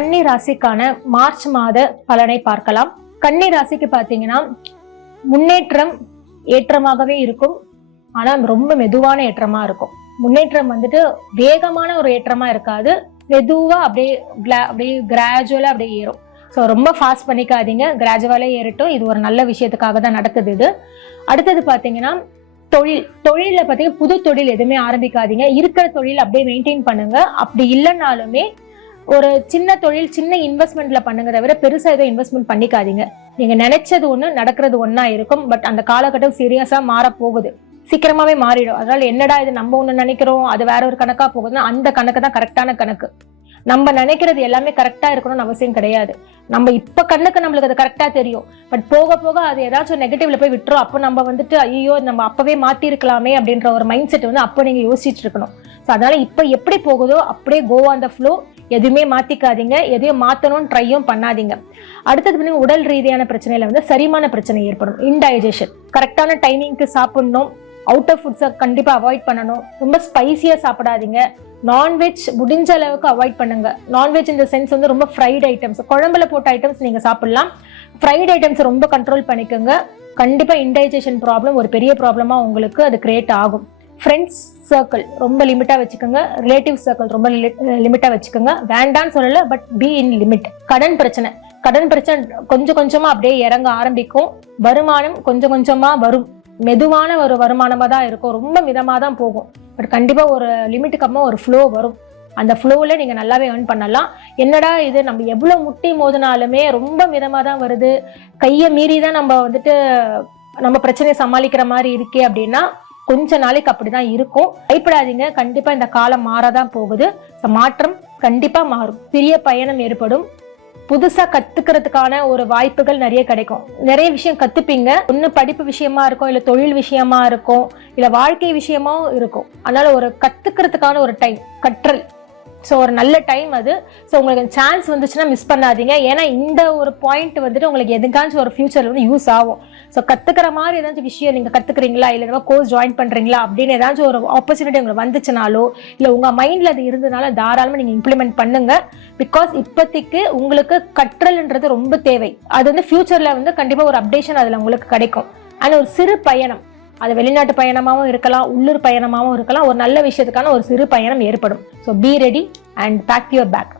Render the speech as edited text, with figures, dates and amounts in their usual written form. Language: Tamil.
கன்னி ராசிக்கான மார்ச் மாத பலனை பார்க்கலாம். கன்னி ராசிக்கு பாத்தீங்கன்னா முன்னேற்றம் ஏற்றமாகவே இருக்கும். ஆனா ரொம்ப மெதுவான ஏற்றமா இருக்கும். முன்னேற்றம் வந்துட்டு வேகமான ஒரு ஏற்றமா இருக்காது. மெதுவா அப்படியே கிராஜுவலா அப்படியே ஏறும். ஸோ ரொம்ப ஃபாஸ்ட் பண்ணிக்காதீங்க, கிராஜுவலா ஏறட்டும். இது ஒரு நல்ல விஷயத்துக்காக தான் நடக்குது இது. அடுத்தது பாத்தீங்கன்னா தொழில பாத்தீங்கன்னா புது தொழில் எதுவுமே ஆரம்பிக்காதீங்க. இருக்கிற தொழில் அப்படியே மெயின்டைன் பண்ணுங்க. அப்படி இல்லைன்னாலுமே ஒரு சின்ன தொழில், சின்ன இன்வெஸ்ட்மெண்ட்ல பண்ணுங்க தவிர பெருசா ஏதோ இன்வெஸ்ட்மெண்ட் பண்ணிக்காதீங்க. நீங்க நினைச்சது ஒண்ணு, நடக்கிறது ஒன்னா இருக்கும். பட் அந்த காலகட்டம் சீரியஸா மாற போகுது, சீக்கிரமாவே மாறிடும். அதனால என்னடா இது நம்ம ஒண்ணு நினைக்கிறோம் அது வேற ஒரு கணக்கா போகுதுன்னா அந்த கணக்கு தான் கரெக்டான கணக்கு. நம்ம நினைக்கிறது எல்லாமே கரெக்டா இருக்கணும்னு அவசியம் கிடையாது. நம்ம இப்ப கண்ணுக்கு நம்மளுக்கு அது கரெக்டா தெரியும். பட் போக போக அது ஏதாச்சும் நெகட்டிவ்ல போய் விட்டுரும். அப்போ நம்ம வந்துட்டு ஐயோ நம்ம அப்பவே மாத்தி இருக்கலாமே அப்படின்ற ஒரு மைண்ட் செட் வந்து அப்போ நீங்க யோசிச்சுட்டு இருக்கணும். ஸோ அதனால இப்ப எப்படி போகுதோ அப்படியே கோ ஆன் த ஃப்ளோ. எதுவுமே மாத்திக்காதீங்க, எதையும் மாத்தணும்னு ட்ரையும் பண்ணாதீங்க. அடுத்தது உடல் ரீதியான பிரச்சனையில வந்து செரிமான பிரச்சனை ஏற்படும். இன்டைஜஷன். கரெக்டான டைமிங்க்கு சாப்பிடணும். அவுட் ஆஃப் ஃபுட்ஸை கண்டிப்பா அவாய்ட் பண்ணணும். ரொம்ப ஸ்பைசியா சாப்பிடாதீங்க. நான்வெஜ் முடிஞ்ச அளவுக்கு அவாய்ட் பண்ணுங்க. நான்வெஜ் இந்த சென்ஸ் வந்து ரொம்ப ஃப்ரைட் ஐட்டம்ஸ், குழம்புல போட்ட ஐட்டம்ஸ் நீங்க சாப்பிடலாம். ஃப்ரைட் ஐட்டம்ஸ் ரொம்ப கண்ட்ரோல் பண்ணிக்கோங்க. கண்டிப்பா இன்டைஜஷன் ப்ராப்ளம் ஒரு பெரிய ப்ராப்ளமா உங்களுக்கு அது கிரியேட் ஆகும். ஃப்ரெண்ட்ஸ் சர்க்கிள் ரொம்ப லிமிட்டா வச்சுக்கோங்க. ரிலேட்டிவ் சர்க்கிள் ரொம்ப லிமிட்டா வச்சுக்கோங்க. வேண்டான்னு சொல்லல, பட் பி இன் லிமிட். கடன் பிரச்சனை கொஞ்சம் கொஞ்சமா அப்படியே இறங்க ஆரம்பிக்கும். வருமானம் கொஞ்சம் கொஞ்சமா வரும். மெதுவான ஒரு வருமானமா தான் இருக்கும். ரொம்ப மிதமா தான் போகும். பட் கண்டிப்பா ஒரு லிமிட்டுக்கு அப்புறமா ஒரு ஃப்ளோ வரும். அந்த ஃப்ளோவில் நீங்க நல்லாவே ஏர்ன் பண்ணலாம். என்னடா இது நம்ம எவ்வளவு முட்டி மோதினாலுமே ரொம்ப மிதமா தான் வருது, கையை மீறி தான் நம்ம வந்துட்டு நம்ம பிரச்சனையை சமாளிக்கிற மாதிரி இருக்கே அப்படின்னா கொஞ்ச நாளைக்கு அப்படிதான் இருக்கும். பயப்படாதீங்க, கண்டிப்பா இந்த காலம் மாறதான் போகுது. மாற்றம் கண்டிப்பா மாறும். பெரிய பயணம் ஏற்படும். புதுசா கத்துக்கிறதுக்கான ஒரு வாய்ப்புகள் நிறைய கிடைக்கும். நிறைய விஷயம் கத்துப்பீங்க. ஒண்ணு படிப்பு விஷயமா இருக்கும், இல்ல தொழில் விஷயமா இருக்கும், இல்ல வாழ்க்கை விஷயமாவும் இருக்கும். அதனால ஒரு கத்துக்கிறதுக்கான ஒரு டைம், கற்றல். ஸோ ஒரு நல்ல டைம் அது. ஸோ உங்களுக்கு சான்ஸ் வந்துச்சுன்னா மிஸ் பண்ணாதீங்க. ஏன்னா இந்த ஒரு பாயிண்ட் வந்துட்டு உங்களுக்கு எதுக்காச்சும் ஒரு ஃபியூச்சர்ல வந்து யூஸ் ஆகும். ஸோ கத்துக்கிற மாதிரி ஏதாச்சும் விஷயம் நீங்க கத்துக்கிறீங்களா, இல்லை கோர்ஸ் ஜாயின் பண்றீங்களா அப்படின்னு ஏதாச்சும் ஒரு ஆப்பர்ச்சுனிட்டி உங்களுக்கு வந்துச்சுனாலோ, இல்லை உங்க மைண்ட்ல அது இருந்ததுனால தாராளமா நீங்க இம்ப்ளிமெண்ட் பண்ணுங்க. பிகாஸ் இப்போதைக்கு உங்களுக்கு கற்றல்ன்றது ரொம்ப தேவை. அது வந்து ஃபியூச்சர்ல வந்து கண்டிப்பா ஒரு அப்டேஷன் அதுல உங்களுக்கு கிடைக்கும். ஆனா ஒரு சிறு பயணம், அது வெளிநாட்டு பயணமாகவும் இருக்கலாம், உள்ளூர் பயணமாகவும் இருக்கலாம், ஒரு நல்ல விஷயத்துக்கான ஒரு சிறு பயணம் ஏற்படும். So be ready and pack your back.